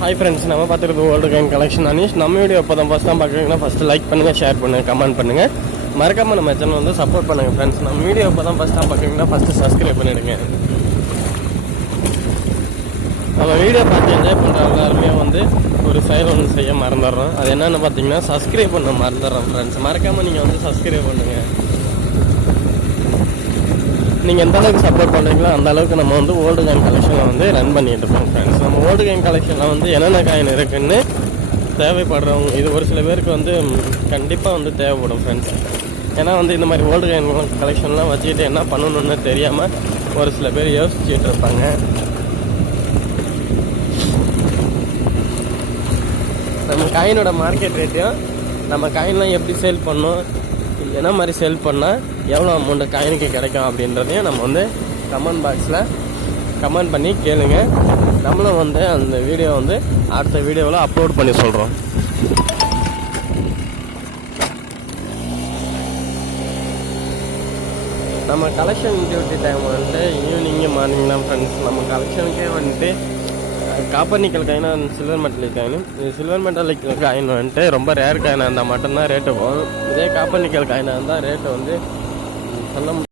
Hi friends, நம்ம பார்த்துக்கிறது old coin collection Anish. நம்ம வீடியோ இப்போ தான் ஃபஸ்ட் டைம் பார்க்குறீங்கன்னா ஃபஸ்ட்டு லைக் பண்ணுங்கள், ஷேர் பண்ணுங்கள், கமெண்ட் பண்ணுங்கள். மறக்காமல் நம்ம சேனல் வந்து சப்போர்ட் பண்ணுங்கள் ஃப்ரெண்ட்ஸ். நம்ம வீடியோ இப்போ தான் ஃபஸ்ட் டைம் பார்க்குறீங்கன்னா ஃபஸ்ட்டு சப்ஸ்கிரைப் பண்ணிவிடுங்க. நம்ம வீடியோ பார்த்து என்ஜாய் பண்ணுற எல்லாருமே வந்து ஒரு செயல் ஒன்று செய்ய மறந்துடுறோம். அது என்னென்னு பார்த்தீங்கன்னா சப்ஸ்கிரைப் பண்ண மறந்துடுறோம் ஃப்ரெண்ட்ஸ். மறக்காமல் நீங்கள் வந்து சப்ஸ்கிரைப் பண்ணுங்கள். நீங்கள் எந்த அளவுக்கு சப்போர்ட் பண்ணுறீங்களோ அந்த அளவுக்கு நம்ம வந்து ஓல்டு காயின் கலெக்ஷனில் வந்து ரன் பண்ணிட்டு இருக்கோம் ஃப்ரெண்ட்ஸ். நம்ம ஓல்டு காயின் கலெக்ஷனில் வந்து என்னென்ன காயின் இருக்குன்னு தேவைப்படுறவங்க இது ஒரு சில பேருக்கு வந்து கண்டிப்பாக வந்து தேவைப்படும் ஃப்ரெண்ட்ஸ். ஏன்னா வந்து இந்த மாதிரி ஓல்டு காயின் கலெக்ஷன்லாம் வச்சுக்கிட்டு என்ன பண்ணணுன்னு தெரியாமல் ஒரு சில பேர் யோசிச்சுட்டு இருப்பாங்க. நம்ம காயினோட மார்க்கெட் ரேட்டையும் நம்ம காயின்லாம் எப்படி சேல் பண்ணணும், என்ன மாதிரி சேல் பண்ணால் எவ்வளோ அமௌண்ட்டு காயினுக்கு கிடைக்கும் அப்படின்றதையும் நம்ம வந்து கமெண்ட் பாக்ஸில் கமெண்ட் பண்ணி கேளுங்க. நம்மளும் வந்து அந்த வீடியோ வந்து அடுத்த வீடியோவில் அப்லோட் பண்ணி சொல்கிறோம். நம்ம கலெக்ஷன் டியூட்டி டைம் வந்துட்டு ஈவினிங்கு மார்னிங் தான் ஃப்ரெண்ட்ஸ். நம்ம கலெக்ஷனுக்கே வந்துட்டு copper nickel coin, silver metallic coin. இது சில்வர் மெட்டலிக் காயின் வந்துட்டு ரொம்ப ரேர் காயினாக இருந்தால் மட்டும்தான் ரேட்டு போகும். இதே காப்பர் நிக்கல் காயினாக இருந்தால் ரேட்டு வந்து சொல்ல